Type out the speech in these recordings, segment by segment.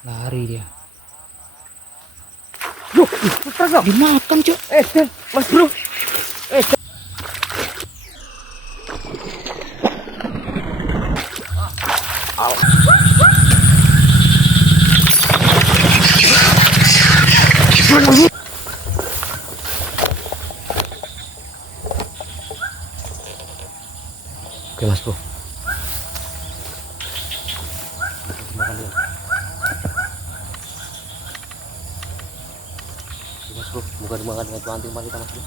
Lari dia. Loh, kagak Dimakan, Cuk. Mas Bro. Oke, Mas Bro. Makan dulu. Mas Bro, bukan dimakan dengan tuh anting kita Mas Bro.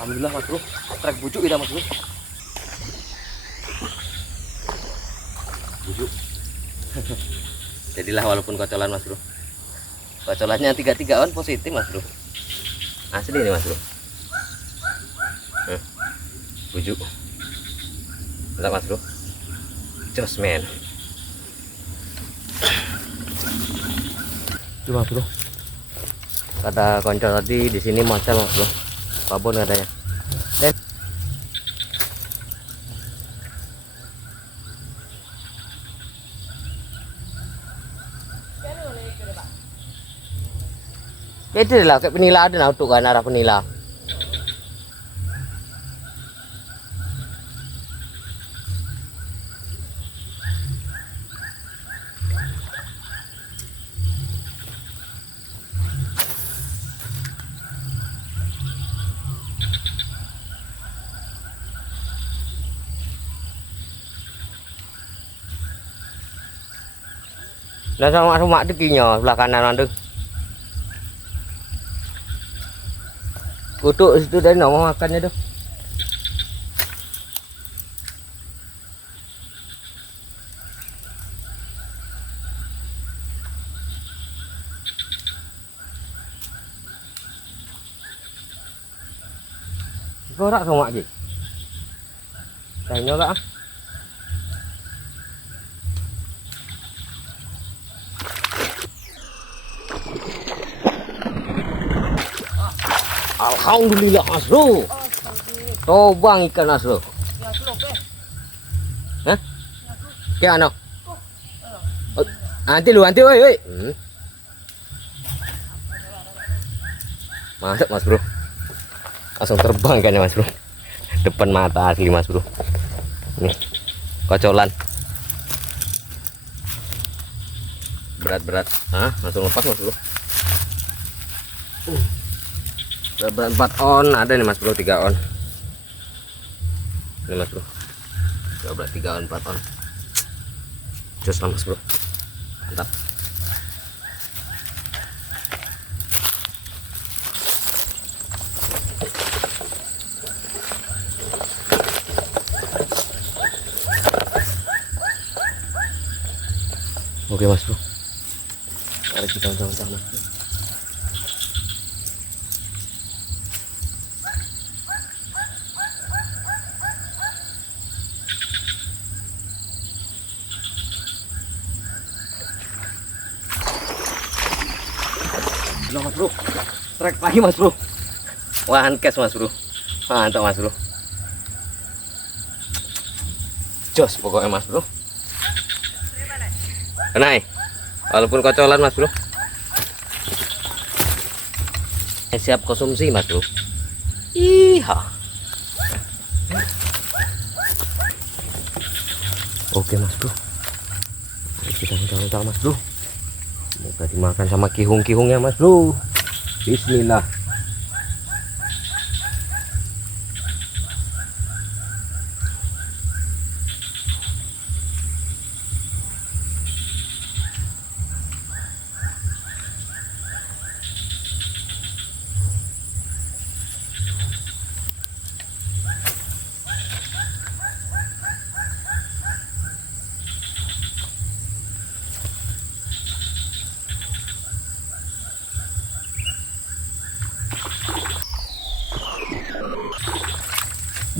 Alhamdulillah Mas Bro, trek bujuk kita Mas Bro. Bujuk. Jadilah walaupun kocolan Mas Bro. Kocolannya 3 on positif Mas Bro. Asli nih Mas Bro. Bujuk. Mantap Mas Bro. Jos men. Itu Mas Bro. Kata konco tadi di sini mocel Mas Bro. Babon katanya. Beda lah kayak penila ada nah tuh kan arah penila. Nah sama rumah dekinya sebelah kanan mandeng. Kutuk situ dari mau makannya tuh. Korak sama lagi. Kayaknya lah. Alhamdulillah Mas Bro. Tobang ikan Mas Bro. Hah? Kayak ano? Nanti lu nanti woi. Mantap Mas Bro. Langsung terbang ikannya Mas Bro. Depan mata asli Mas Bro. Nih. Kocolan. Berat-berat. Hah? Langsung lepas Mas Bro. Berat 4 on, ada nih Mas Bro 3 on. Ini Mas Bro. Berat 3 on 4 on. Jos lah Mas Bro. Mantap. Oke Mas Bro. Mari kita undang-undang Mas Bro. Belum Mas Bro, trek lagi Mas Bro. One cast Mas Bro, mantap Mas Bro. Jos pokoknya Mas Bro. Kenai, walaupun kocolan Mas Bro. Siap konsumsi Mas Bro. Iha. Oke Mas Bro. Kita udah Mas Bro. Semoga dimakan sama kihung-kihungnya Mas Bro. Bismillah.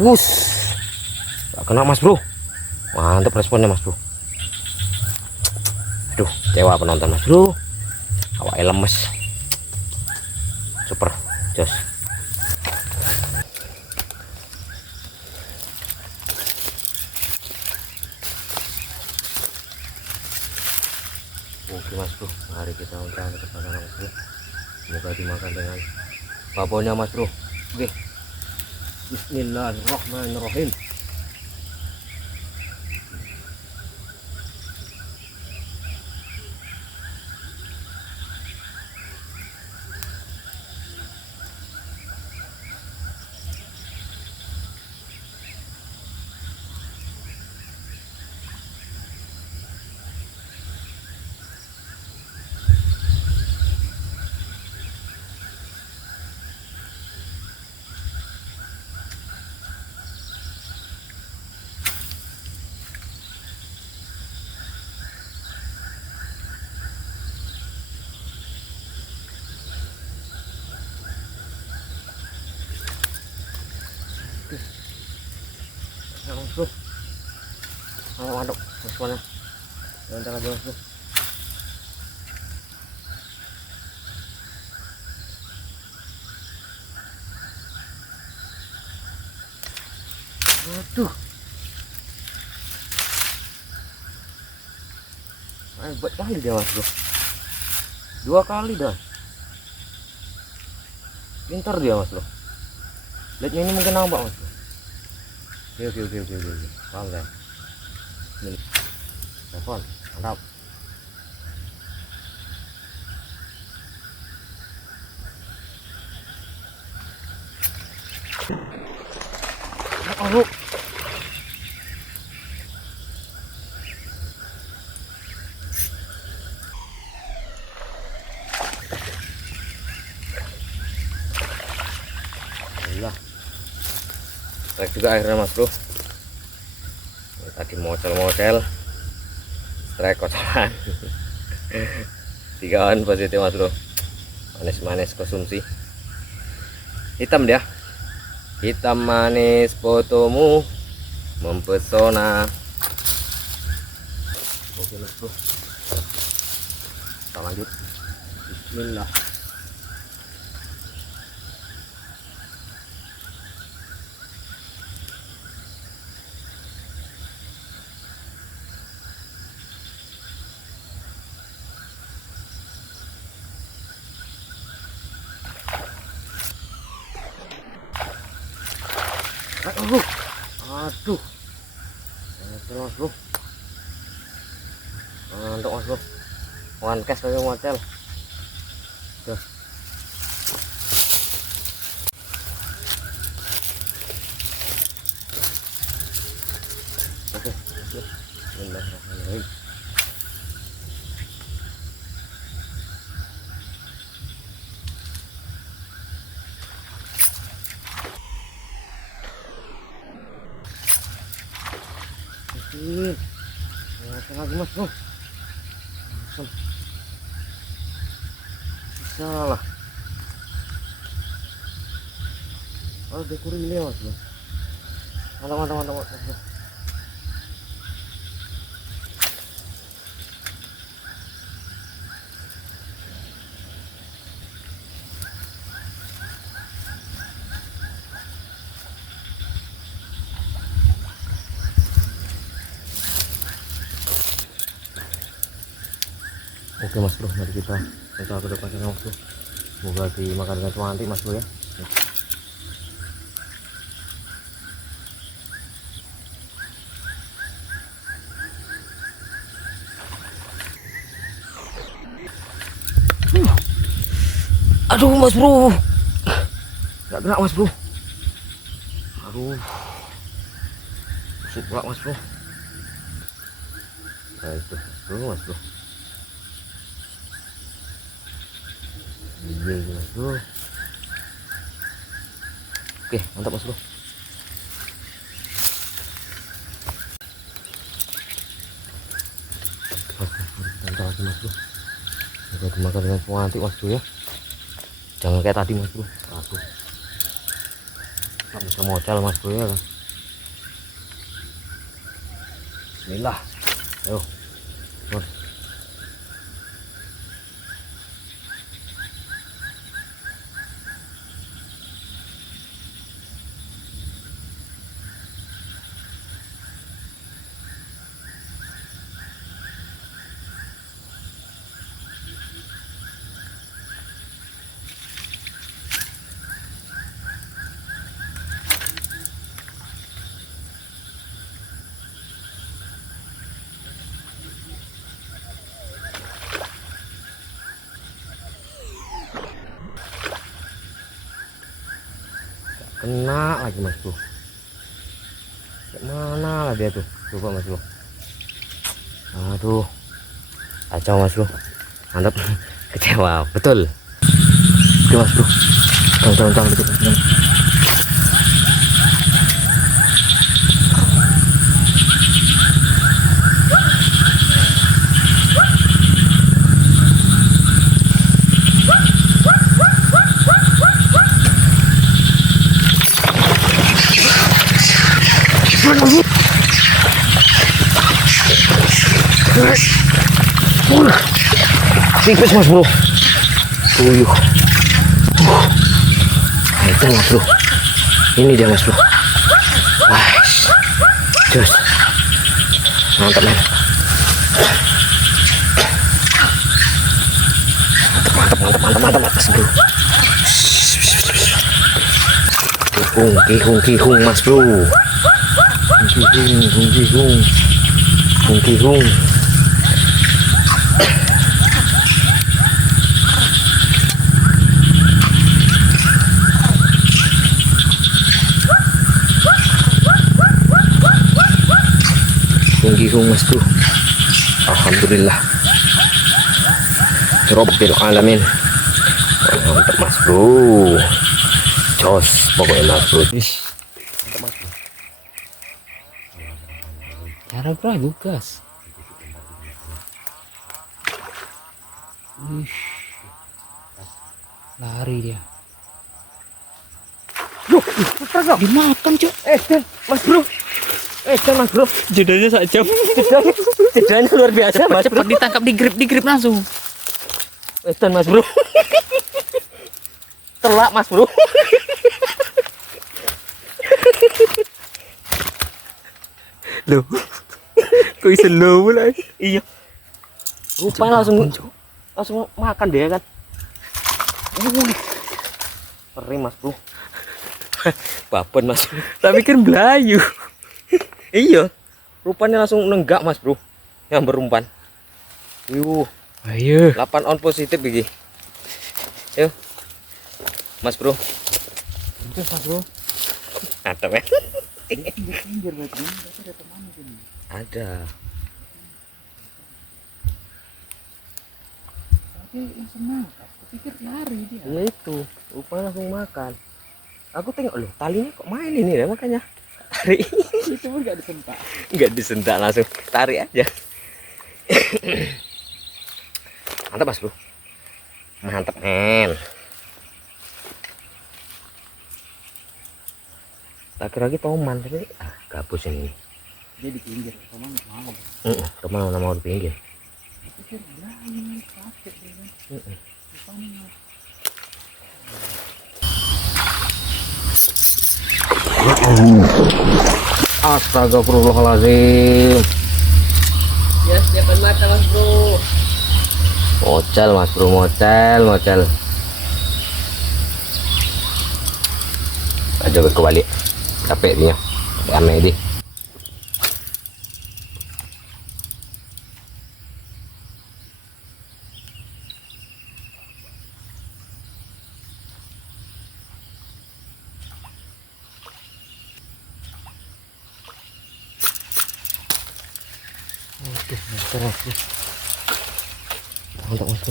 Bus. Gak kena mas bro. Mantap responnya mas bro. Aduh, kecewa penonton mas bro. Awalnya lemes. Super, jos. Oke mas bro, mari kita untuk ke sana mas bro. Semoga dimakan dengan babonnya mas bro. Oke, bismillahirrahmanirrahim. Ya mas bro, ayo mantap responnya. Nanti lagi mas bro. Aduh, hebat kali dia mas bro. 2 kali dah. Pintar dia mas bro. Lihatnya ini mungkin nambah mas bro. Oke. Paham kan? Ini telepon, mantap. Oh, alhamdulillah. Strike juga akhirnya mas bro. Tadi model strike kocokan. 3 positif mas bro. Manis-manis konsumsi. Hitam dia. Hitam manis fotomu mempesona. Oke mas bro, kita lanjut. Bismillah. Aduh, mas bro, mantap mas bro. One cast pakai model. Tuh. Oke, bismillahirrahmanirrahim. Masuk lagi mas bro. Bisa lah. Oh dekor ini mas bro. Mantap mas bro. Oke mas bro, mari kita ke depan sana mas bro. Semoga dimakan dengan cuanti mas bro ya. Aduh mas bro, nggak kena mas bro. Aduh, busuk pula mas bro. Nah itu mas bro. Iya mas bro. Oke mantap mas bro. Mantap lagi mas bro. Udah dimakan dengan cuanti mas bro ya. Jangan kayak tadi mas bro. Aduh, nggak bisa modal mas bro ya kan. Bismillah. Ayo. Bor. Kena lagi Mas Bro. Mana lah dia tuh? Coba Mas Bro. Aduh. Kacau Mas Bro. Mantap. Kecewa betul. Oke Mas Bro. Tang betul. Tipis Mas Bro. Tuyuh. Itu Mas Bro. Ini dia Mas Bro. Wah. Terus. Mantap men. Mantap Mas Bro. Kihung Mas Bro. Kihung. Kihung Mas Bro. Alhamdulillah. Rabbil alamin. Mantap Mas Bro. Jos pokoknya Mas Bro. Mantap Mas Bro. Cara beragu gas. Wih. Lari dia. Loh, Dimakan, Cok. Dan Mas Bro. Dan Mas Bro. Jedanya saja. Jedanya luar biasa Mas Bro. Cepat ditangkap, digrip langsung. Dan Mas Bro. Telak Mas Bro. Loh. Kok bisa low lah? Iya. Rupanya langsung makan dia kan. Perih Mas Bro. Babon Mas Bro. Tapi kan belayu. Iya. Rupanya langsung nenggak Mas Bro. Yang berumpan. Ayo. 8 on positif iki. Yuk. Mas Bro. Itu Mas Bro. Mantap ya. Pinggir berarti ada teman ini. Ada. Tapi langsung makan. Pikir lari dia. Ya itu. Rupanya langsung makan. Aku tengok loh, talinya kok main ini ya makanya. Tarik. Itu pun gak disentak. Enggak disentak, langsung tarik aja. Mantap Mas Bro. Mantap men. Tak kira lagi toman tapi gabus ini. Dia di pinggir, teman mau. Teman mau di pinggir. Pikir belayu, sakit dia kan. Astagfirullahaladzim. Ya, siapkan mata Mas Bro. Mocel Mas Bro, mocel. Aja kebalik. Capek dia. Aneh dia. Mantap Mas Bro.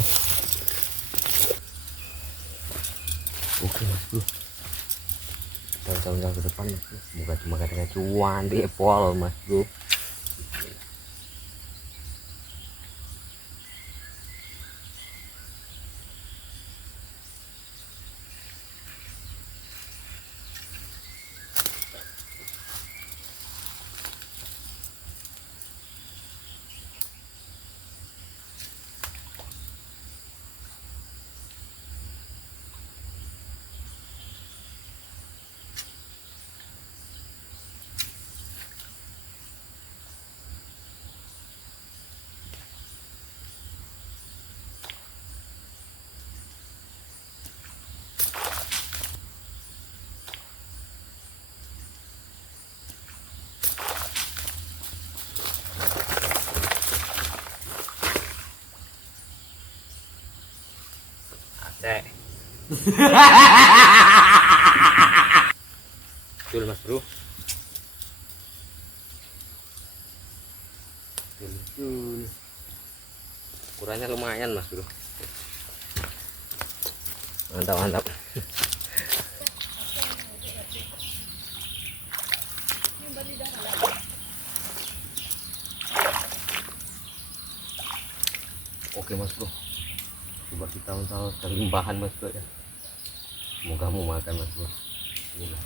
Oke Mas Bro. Tahun-tahun ke depan Mas Bro. Semoga cuma kadang cuan di pol Mas Bro. Cek. Betul mas bro. Betul. Ukurannya lumayan mas bro. Mantap mantap. Oke mas bro, coba kita tahu dari limpahan mas bro ya. Semoga mau makan mas bro. Ini.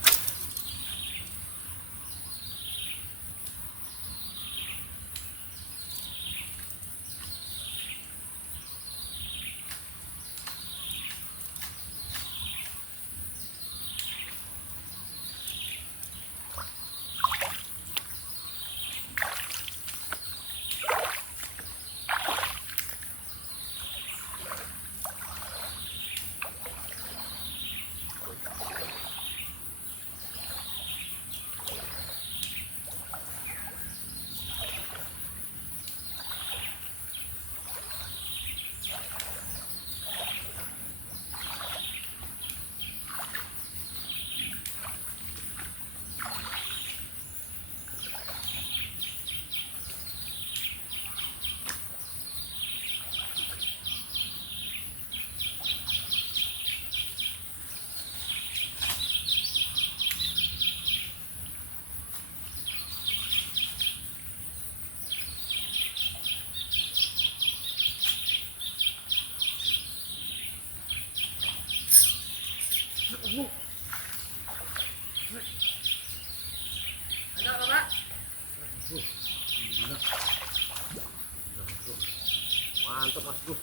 Mantap mas bro.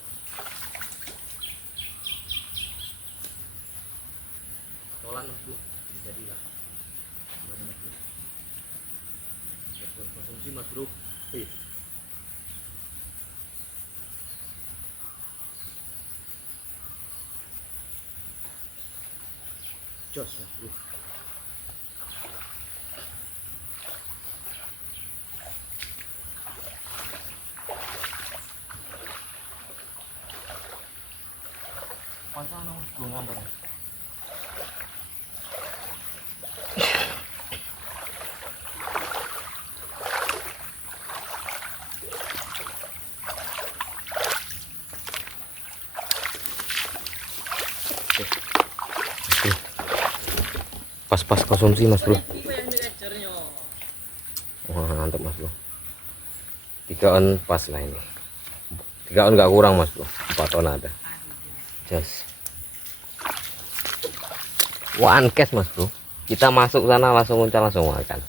Tolan mas bro, jadi lah. Gimana mas bro? Buat konsumsi mas bro. Jos mas bro. Pasang mas bro ngambar. Pas-pas konsumsi mas bro. Wah mantap mas bro. 3 on pas lah ini. 3 on nggak kurang mas bro. 4 on ada. Just one cash mas bro. Kita masuk sana langsung uncal langsung makan.